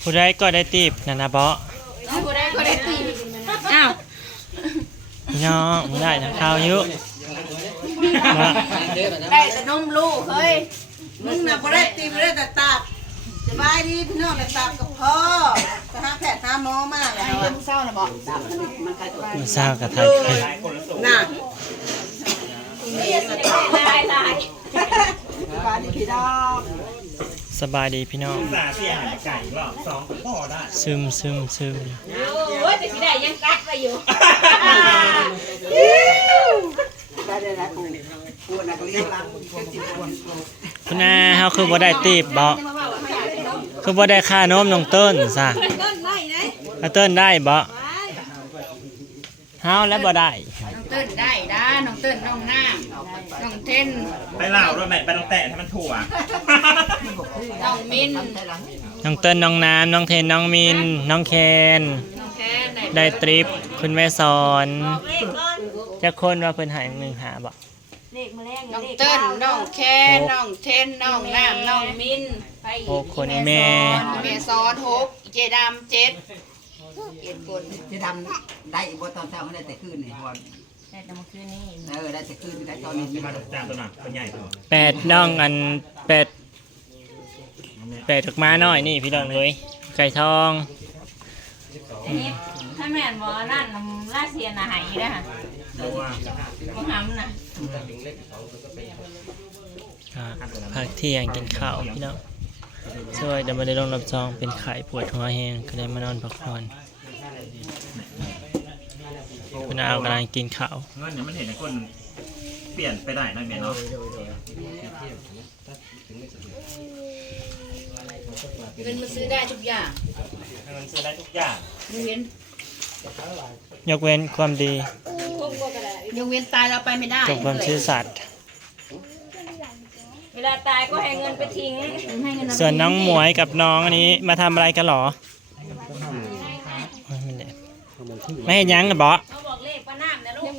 ผู้ใดก็ได้ตีบนั่นนะเบาะผู้ใดก็ได้ตีอ้าวพี่น้องมึงได้นะข้าวยุนะได้แต่นมลูกเฮ้ยมึงน่ะบ่ได้ตีบ่ได้แต่ตับสบายดีพี่น้องแต่ตับกับพ่อไปหาแพทย์หาหมอมาแล้วไอ้อะเศร้านะบอกมึงเศร้ากับไทยน่ะลายลายสบายดีพี่น้องสบายดีพี่น้องสาเสียหายไก่หรอ2พ่อได้ซึมโอ้ยแต่สิได้ยังกัดไปอยู่ได้ได้ได้กูนักเรียนรังคุณอาเฮาคือบ่ได้ตีบเบาะคือบ่ได้ค่านมน้องเติ้นซะต้นได้ไหนเติ้นได้เบาะเฮาแล้วบ่ได้น้องเติ้นได้ด้าน้องเติ้นน้องน้ำน้องเทนไปเล่าด้วยไหมไปต้องแตะให้มันถั่วน้องมินน้องเติ้นน้องน้ำน้องเทนน้องมินน้องแคนน้องแคนได้ตริปคุณแม่สอนจะคนว่าเพิ่นใหาย1หาบ่น้องเติ้นน้องแคนน้องเทนน้องน้ำน้องมินโอ้คนแม่เมซอนหกเจดำเจ็ดคนจะทำได้บ่ตอนเช้าไม่ได้แต่คืนนี่พอได้แต่เมื่อคืนนี้ได้แต่คืนได้ตอนนี้มีมาจานตัวหนักตัวใหญ่ตัว 8น้องอัน8ถูกมาหน่อยนี่พี่น้องเลยไก่ทองถ้าแม่นบ่นั่นลาเซียนน่ะหายเด้อค่ะเพราะว่าบ่หำน่ะพักเที่ยงกินข้าวพี่น้องช่วยเดี๋ยวมาได้ลงรับจองเป็นไข้ปวดหัวแห้งก็เลยมานอนพักผ่อนคุณอาวกำลังกินข้าวเงินเนี่ยมันเห็นในคนเปลี่ยนไปได้นะแม่เนาะเงินมาซื้อได้ทุกอย่างเงินซื้อได้ทุกอย่างยกเว้นยกเว้นความดียกเว้นตายเราไปไม่ได้กับความซื่อสัตย์เวลาตายก็ให้เงินไปทิ้งให้เงินส่วนน้องหมวยกับน้องอันนี้มาทำอะไรกันหรอโอ้ยมันแดดไม่เห็นยังกับบอเขาบอกเลขป้าน้ำนะลูก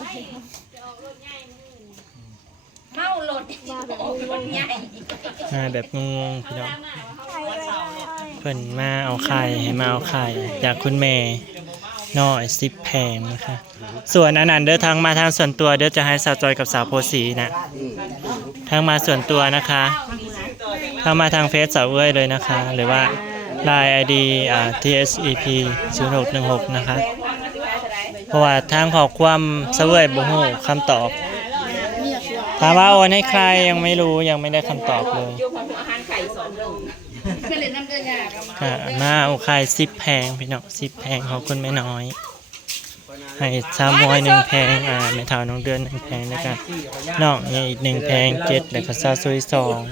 เมาหลดรถใหญ่มาแบบงงๆพี่น้องเพิ่นมาเอาไข่ให้มาเอาไข่จากคุณแม่น้อย10 แผงนะคะส่วนอันนั้นเดินทางมาทางส่วนตัวเดี๋ยวจะให้สาวจอยกับสาวโพสีนะทางมาส่วนตัวนะคะทางมาทางเฟซสาวเอ้ยเลยนะคะ หรือว่า Line ID TSEP 0616นะคะเพราะว่าทางขอความสาวเอ้ยบ่ฮู้คำตอบถามว่าโอนให้ใครยังไม่รู้ยังไม่ได้คำตอบเลยอยู่ของอาหารไข่สอนลงเพื่อนเล่นน้ำเดือดยาค่ะมาเอาไข่10 แผงพี่น้อง10 แผงของคุณแม่น้อยให้สาวมวย1 แผงแม่เฒ่าน้องเดือน1 แผงแล้วก็น้องนี่อีก1 แผง7แล้วก็ซาซุย2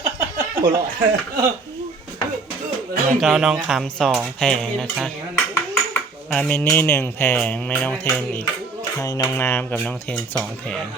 แล้วก็น้องคำ2 แผงนะคะอามินนี่1 แผงไม่น้องเทนอีกให้น้องน้ำกับน้องเทน2 แผง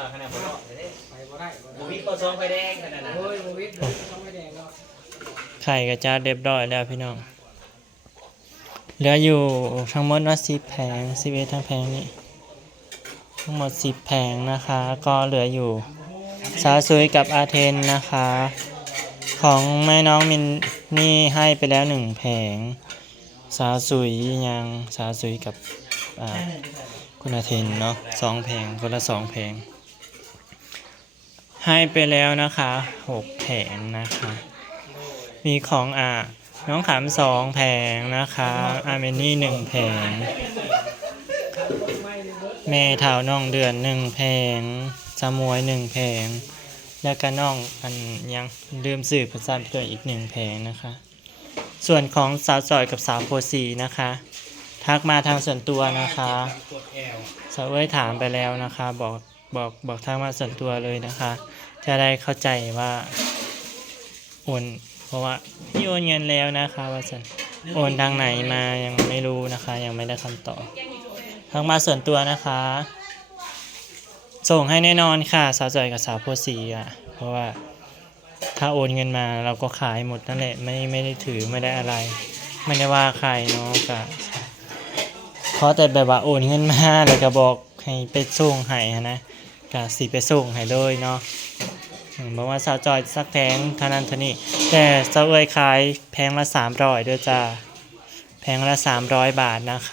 ไข่กระจาดเรียบร้อยแล้วพี่น้องเหลืออยู่ทั้งหมดว่า10 แผง11ทั้งแผงนี้ทั้งหมด10 แผงนะคะก็เหลืออยู่สาวซุยกับอาเทนนะคะของแม่น้องมินนี่ให้ไปแล้ว1 แผงสาวซุยยังสาวซุยกับคุณอาเทนเนาะ2 แผงคนละ2 แผงให้ไปแล้วนะคะ6 แผงนะคะมีของน้องขาม2 แผงนะคะอาเมนี่1 แผงแม่เฒ่าน้องเดือน1 แผงสมวย1 แผงแล้วก็น้องอันยังลืมสื่อภาษาเพื่อนอีก1 แผงนะคะส่วนของสาวจอยกับสาวโพสีนะคะทักมาทางส่วนตัวนะคะสาวเอ้ยถามไปแล้วนะคะบอกทางมาส่วนตัวเลยนะคะจะได้เข้าใจว่าโอนเพราะว่าพี่โอนเงินแล้วนะคะว่าจะโอนทางไหนมายังไม่รู้นะคะยังไม่ได้คำตอบทางมาส่วนตัวนะคะส่งให้แน่นอนค่ะสาวจอยกับสาวโพสีเพราะว่าถ้าโอนเงินมาเราก็ขายหมดนั่นแหละไม่ได้ถือไม่ได้อะไรไม่ได้ว่าใครเนาะก็ขอแต่แบบว่าโอนเงินมาแล้วก็บอกให้ไปส่งให้นะก็สิไปส่งให้เลยเนาะบอกว่าสาวจอยสักแพงเท่านั้นเท่านี้แต่สาวเอ้ยขายแพงละ300ด้วยจ้าผงละ300 บาทนะคะ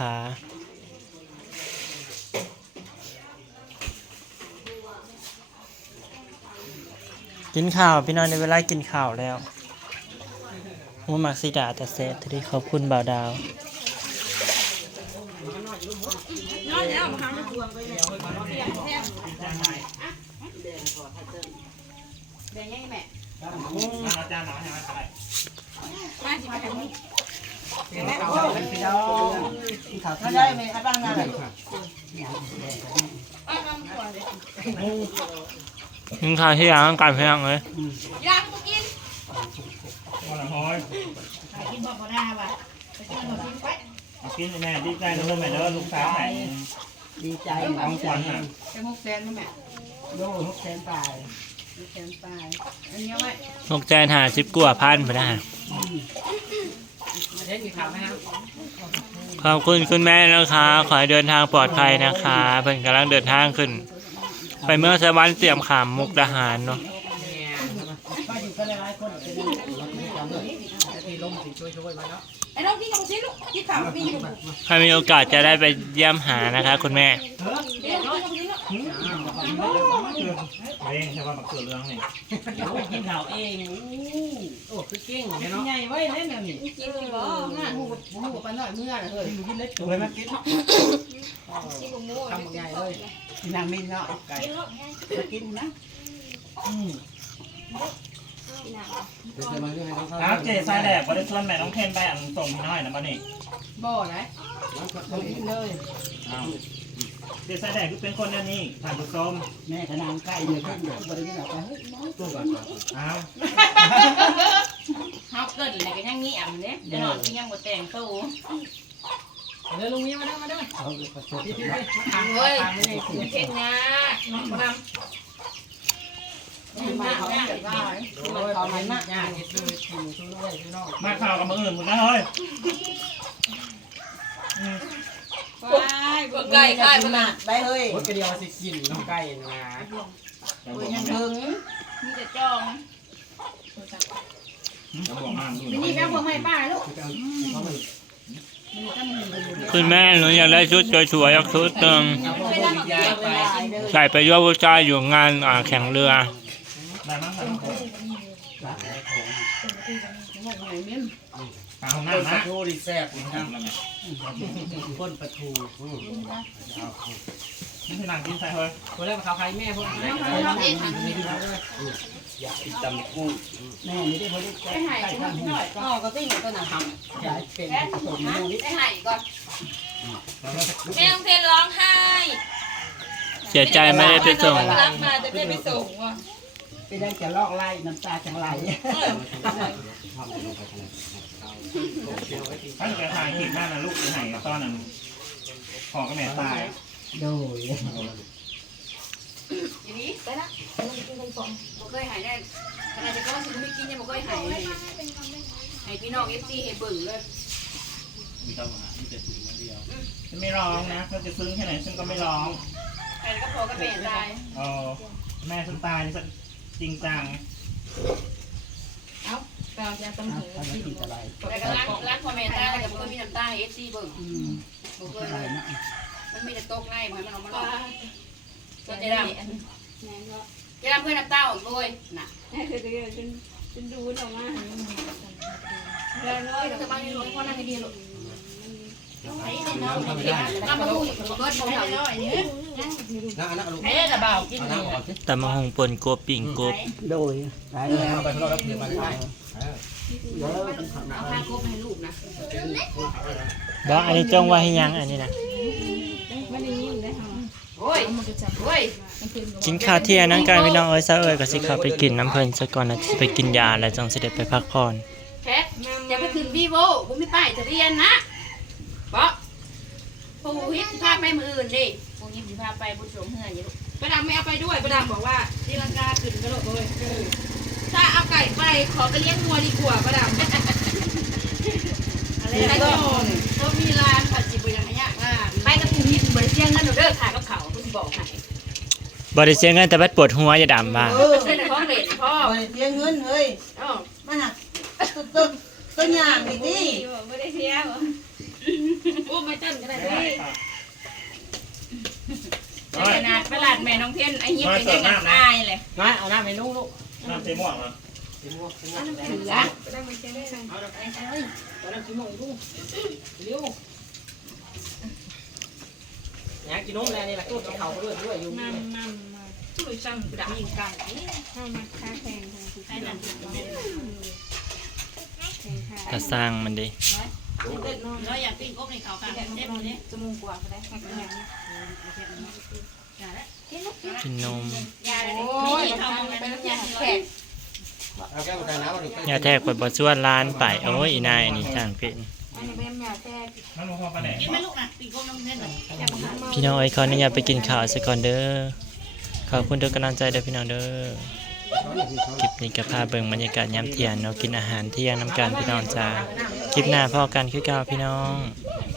กินข้าวพี่น้องในเวลากินข้าวแล้วหมูหมักซีดาแต่เซตที่ขอบคุณบ่าวดาวแบ่งให้แม่อาจารย์หน่อยให้มาสิมาทางนี้พี่น้องที่เขาถ้าได้ไหมครับบ้างงานกินข้าวที่ร้านกันเพียงเลยยากูกินวันละห้อยกินบ่บ่ได้ว่ะไปกินบ่กินไปกินแม่ดีใจนะลูกแม่เด้อลูกสาวแม่ดีใจของขวัญน่ะจะ6แสนนะแม่โล6แสนปลาย 6แสนปลายอันนี้เอาไว้นกแจน50 กว่าพันไปนะฮะเด็ดมีข่าวไหมครับขอบคุณคุณแม่นะคะ ขอให้เดินทางปลอดภัยนะคะเพิ่นกำลังเดินทางขึ้น ไปเมืองสวรรค์เตรียมขามมุกดาหารเนาะป้าอยู่กันหลายคนเป็นที่ลมสิช่วยๆมาเนาะไอ้น้องกินกับสิลูกกินข้าวมีอยู่ถ้ามีโอกาสจะได้ไปเยี่ยมหานะคะ คุณแม่เดี๋ยวน้องกินลูกเองใช่ป่ะบักเสือเรื่องนี่กินข้าวเองโอ้คือเก่งเนาะใหญ่ไว้เล่นแนวนี้กินบ่ง่ะหมูปลาหน่อยเมื่อน่ะเฮ้ยกินเล็กตัวมากินกินกับหมูทำใหญ่เลยนางมินเนาะไก่มากินนะครับเจ๊สายแหลกบริสุทธิ์แม่น้องเทนไปอันส่งพี่น้อยนะบ้านี่บ่ไหนกินเลยเจ๊สายแหลกคือเป็นคนนั่นนี่ท่านผู้ชมแม่กับนางไก่เลยขึ้นบริษัทไปเฮ้ยน้อยตัวก่อนอ้าวเฮาเกิดอะไรก็ยังเงียบเด้จะนอนก็ยังบ่แต่งตู้เดี๋ยวลุงนี้มาได้มาได้เอาไปผสมถามเว้ยเฮ็ดงานบ่นำมาเขาได้ได้มันเขามันมากย่าเฮ็ดเลยชูชูด้วยชูน้องมาข่าวกับมืออื่นหมดนะเฮ้ยไปไก่ไก่ขนาดได้เฮ้ยรถกระเดียวสิกินน้องไก่นะยังถึงมีแต่จองจะบอกมาดูนี่แม่พวกให้ป้าลูกคุณแม่หนูอยากได้ชุดสวยๆสักชุดหนึ่งใส่ไปยั่วผู้ชายอยู่งานแข่งเรือได้มั้งครับเอาหน้านะโทรีแซ่บนั่งแล้วแม่ก้นปลาทูนี่คือนั่งกินใส่เฮ้ยคนแรกมาขายแม่พวกนี้ตำกุ้งแม่นี่ได้พอดีไก่ข้างหูอ๋อก็ติ้งตัวหนังทยายเป็นผสมมูนิได้ให้ก่อนแม่ต้องเทนร้องไห้เสียใจไม่ได้ไปส่งรักมาแต่ไม่ได้ไปส่งว่ะไปได้จะลอกไล่น้ำตาจังไหลถ้าจะถ่ายคลิปหน้านะลูกจะไหนตอนนั้นพอก็แม่ตายโดยอย่างนี้ไปละบ่เคยให้ได้ขนาดจะก็สิไม่กินยังบ่เคยให้ให้พี่น้อง FC ให้เบิ่งเลยฉันไม่ร้องนะเธอจะซึ้งแค่ไหนฉันก็ไม่ร้องแฟนก็พอก็เป็นตายเออแม่ฉันตายนี่ฉันจริงจังตามจะต้องหูอันนี้กินอะไรแต่ก็รักพ่อแม่ตายแต่บ่เคยมีน้ำตาให้ FC เบิ่งบ่เคยอะไรเลยนะมันมีแต่ตกไล่มันเอามาลองก็จะได้ดำจะดำเพื่อนน้ำตาออกด้วยน่ะจนดูออกมาแล้วน้อยจะบ้านนี้ลูกพ่อนั่งให้ดีลูกน้ำมาดูอยู่เบิดบ่เอาน้อยนี่เอ๊ะจะเบากินนี่แต่มาหงปนกบปิ่งกบโดยไปแล้วไปรอรับเดี๋ยวมาได้เอาผ้ากบให้ลูกนะบอกอันนี้จงไว้ให้ยังอันนี้นะโอ้ยโอ้ยกินข้าวเที่ยงนั่งกันพี่น้องเอ้ยซะเอ้ยก็สิเข้าไปกินน้ำเพลินซะก่อนนะสิไปกินยาแล้วจังสิได้ไปพักผ่อนแพทอย่าไปขึ้นวีโวผมไม่ป้ายจะเรียนนะเพราะผู้ฮิตภาพไปมืออื่นดิพวกนี้สิพาไปบุญสมเฮือนอยู่ประดำไม่เอาไปด้วยประดำบอกว่าที่ลังกาขึ้นกระโดดเลยถ้าเอาไก่ไปขอไปเลี้ยงงัวดีกว่าประดำอะไรก็เขามีร้านผัดจีบอย่างเงี้ยไปกับผู้ฮิตเหมือนเชียงนั่นหนูเด้อขายกับเขาคุณบอกให้บริเสียเงินแต่บัดปวดหัวอย่าดำบ้าเส้นในห้องเด็ดพ่อำเสียเงินเฮ้ยอ๋อมาหักตัวอย่างอีกดิไม่ได้เที่ยวตโอ้ไม่เต้นก็ได้น้อยขนาดประหลาดแม่น้องเทียนไอ้ยิ้มเป็นยังไงอายเลยน้อยเอาน้ำให้นุ่งลูกน้ำเต็มหม้อมากินม่วงกินม่วงเหลือเอาน้ำกินม่วงลูกเร็วอยากกินนมแล้วนี่แหละก็กินข้าวด้วยอยู่ช่วยสั่งกระดาษกันก็สร้างมันดิเราอยากปิ้งกบในเขาค่ะเด็ดเลยจมูกกว่าก็ได้กินนมโอ้ยทำเป็นยาแขกเอาแก้วกันน้ำมาดูอย่าแทกไปบ่ชวนร้านไปโอ้ยอีนายอันนี้ทางเป็นอันนี้เป็นยาแขกน้ำมันพอปลาแหนกินไหมลูกนะปิ้งกบน้ำเส้นหน่อยพี่น้องเอ้ยขออนุญาตไปกินข้าวซะก่อนเด้อขอบคุณทุกกำลังใจเด้อพี่น้องเด้อคลิปนี้ก็พาเบิ่งบรรยากาศยามเที่ยงเนาะกินอาหารเที่ยงน้ำกันพี่น้องจ้าคลิปหน้าพอกันคือเก่าพี่น้องเ